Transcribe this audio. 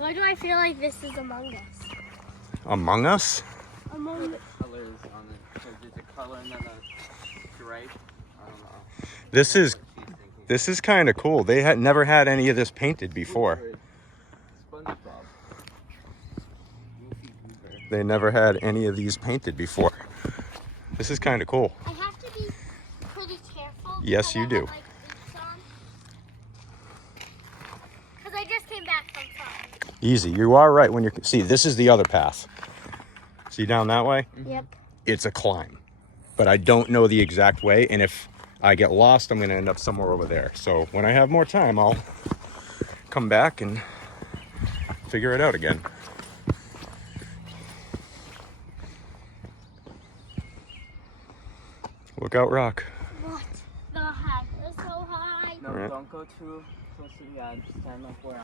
Why do I feel like this is Among Us? Among Us? Among The colors on it. So there's a color and then a stripe. I don't know. This is kind of cool. They had never had any of this painted before. SpongeBob. They never had any of these painted before. This is kind of cool. I have to be pretty careful. Yes, you do. Because I just came back from fun. Easy. You are right when you're... See, this is the other path. See down that way? Yep. It's a climb. But I don't know the exact way. And if I get lost, I'm going to end up somewhere over there. So when I have more time, I'll come back and figure it out again. Look out, Rock. What? The heck is so high. No, Alright. don't go too close to the edge. Stand like where